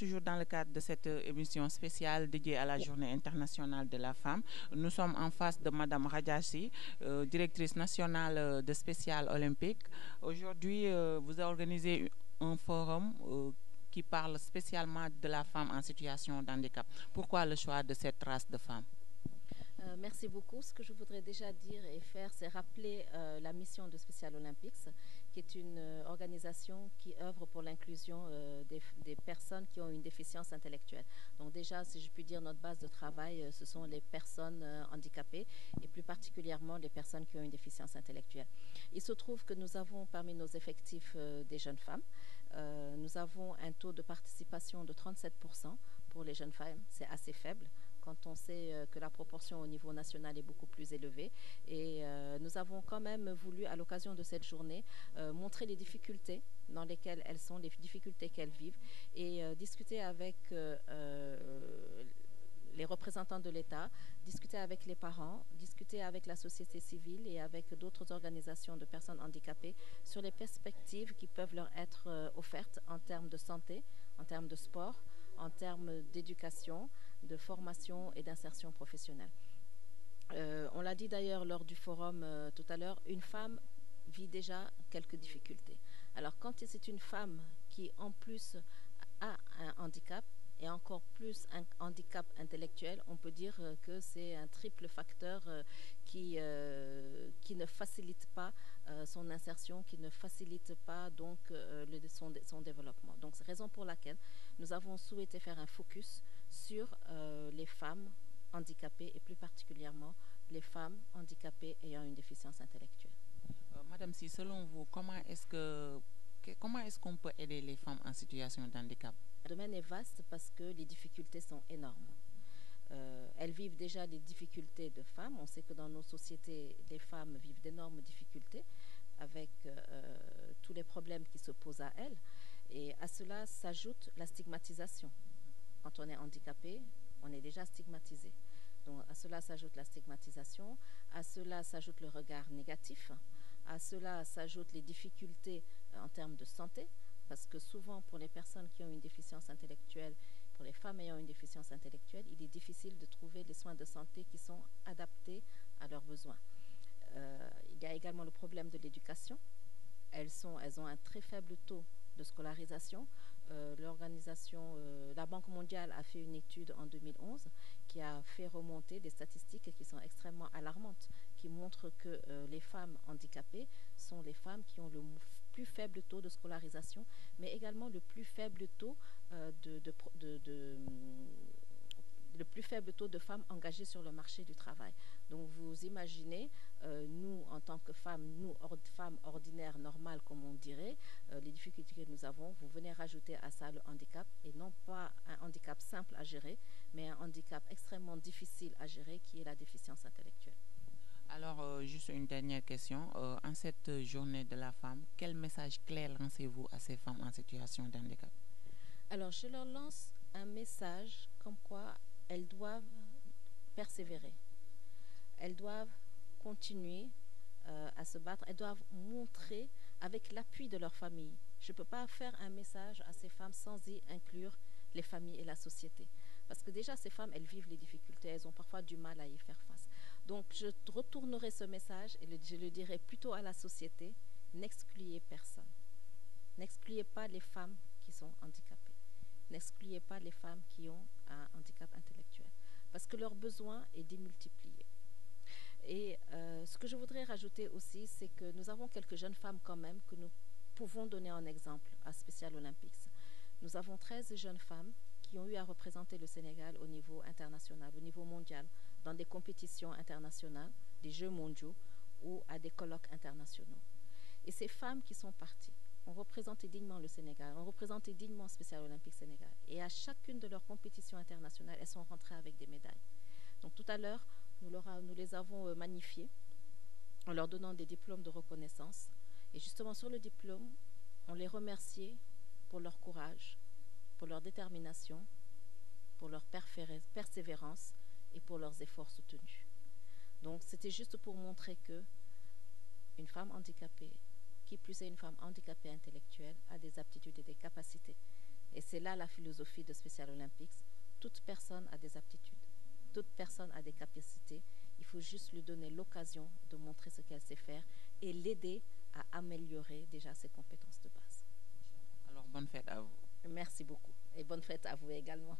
toujours dans le cadre de cette émission spéciale dédiée à la Journée internationale de la femme. Nous sommes en face de Madame Radiassi, directrice nationale de Spécial Olympique. Aujourd'hui, vous avez organisé un forum qui parle spécialement de la femme en situation de handicap. Pourquoi le choix de cette race de femmes? Merci beaucoup. Ce que je voudrais déjà dire et faire, c'est rappeler la mission de Special Olympics, qui est une organisation qui œuvre pour l'inclusion des personnes qui ont une déficience intellectuelle. Donc déjà, si je puis dire, notre base de travail, ce sont les personnes handicapées et plus particulièrement les personnes qui ont une déficience intellectuelle. Il se trouve que nous avons parmi nos effectifs des jeunes femmes. Nous avons un taux de participation de 37% pour les jeunes femmes. C'est assez faible quand on sait que la proportion au niveau national est beaucoup plus élevée. Et nous avons quand même voulu, à l'occasion de cette journée, montrer les difficultés dans lesquelles elles sont, les difficultés qu'elles vivent, et discuter avec les représentants de l'État, discuter avec les parents, discuter avec la société civile et avec d'autres organisations de personnes handicapées sur les perspectives qui peuvent leur être offertes en termes de santé, en termes de sport, en termes d'éducation, de formation et d'insertion professionnelle. On l'a dit d'ailleurs lors du forum tout à l'heure, une femme vit déjà quelques difficultés. Alors quand c'est une femme qui en plus a un handicap, et encore plus un handicap intellectuel, on peut dire que c'est un triple facteur qui ne facilite pas son insertion, qui ne facilite pas donc son développement. Donc c'est la raison pour laquelle nous avons souhaité faire un focus sur les femmes handicapées et plus particulièrement les femmes handicapées ayant une déficience intellectuelle. Madame, si selon vous, comment est-ce qu'on peut aider les femmes en situation de handicap? Le domaine est vaste parce que les difficultés sont énormes. Elles vivent déjà des difficultés de femmes. On sait que dans nos sociétés, les femmes vivent d'énormes difficultés avec tous les problèmes qui se posent à elles. Et à cela s'ajoute la stigmatisation. Quand on est handicapé, on est déjà stigmatisé. Donc à cela s'ajoute la stigmatisation, à cela s'ajoute le regard négatif, à cela s'ajoutent les difficultés en termes de santé, parce que souvent pour les personnes qui ont une déficience intellectuelle, pour les femmes ayant une déficience intellectuelle, il est difficile de trouver les soins de santé qui sont adaptés à leurs besoins. Il y a également le problème de l'éducation. Elles ont un très faible taux de scolarisation. La Banque mondiale a fait une étude en 2011 qui a fait remonter des statistiques qui sont extrêmement alarmantes, qui montrent que les femmes handicapées sont les femmes qui ont le plus faible taux de scolarisation, mais également le plus faible taux le plus faible taux de femmes engagées sur le marché du travail. Donc vous imaginez, nous en tant que femmes, femmes ordinaires, normales comme on dirait, les difficultés que nous avons, vous venez rajouter à ça le handicap, et non pas un handicap simple à gérer, mais un handicap extrêmement difficile à gérer qui est la déficience intellectuelle. Alors, juste une dernière question. En cette journée de la femme, quel message clair lancez-vous à ces femmes en situation de handicap? Alors, je leur lance un message comme quoi elles doivent persévérer. Elles doivent continuer à se battre. Elles doivent montrer avec l'appui de leur famille. Je ne peux pas faire un message à ces femmes sans y inclure les familles et la société. Parce que déjà, ces femmes, elles vivent les difficultés. Elles ont parfois du mal à y faire face. Donc, je retournerai ce message et je le dirai plutôt à la société. N'excluez personne. N'excluez pas les femmes qui sont handicapées. N'excluez pas les femmes qui ont un handicap intellectuel. Parce que leur besoin est démultiplié. Et ce que je voudrais rajouter aussi, c'est que nous avons quelques jeunes femmes quand même que nous pouvons donner en exemple à Special Olympics. Nous avons 13 jeunes femmes qui ont eu à représenter le Sénégal au niveau international, au niveau mondial, dans des compétitions internationales, des Jeux mondiaux ou à des colloques internationaux. Et ces femmes qui sont parties ont représenté dignement le Sénégal, ont représenté dignement Special Olympics Sénégal. Et à chacune de leurs compétitions internationales, elles sont rentrées avec des médailles. Donc tout à l'heure, nous les avons magnifiées en leur donnant des diplômes de reconnaissance. Et justement, sur le diplôme, on les remerciait pour leur courage, pour leur détermination, pour leur persévérance et pour leurs efforts soutenus. Donc, c'était juste pour montrer que une femme handicapée, qui plus est une femme handicapée intellectuelle, a des aptitudes et des capacités Et c'est là la philosophie de Special Olympics. Toute personne a des aptitudes, toute personne a des capacités. Il faut juste lui donner l'occasion de montrer ce qu'elle sait faire et l'aider à améliorer déjà ses compétences de base. Alors, bonne fête à vous. Merci beaucoup et bonne fête à vous également.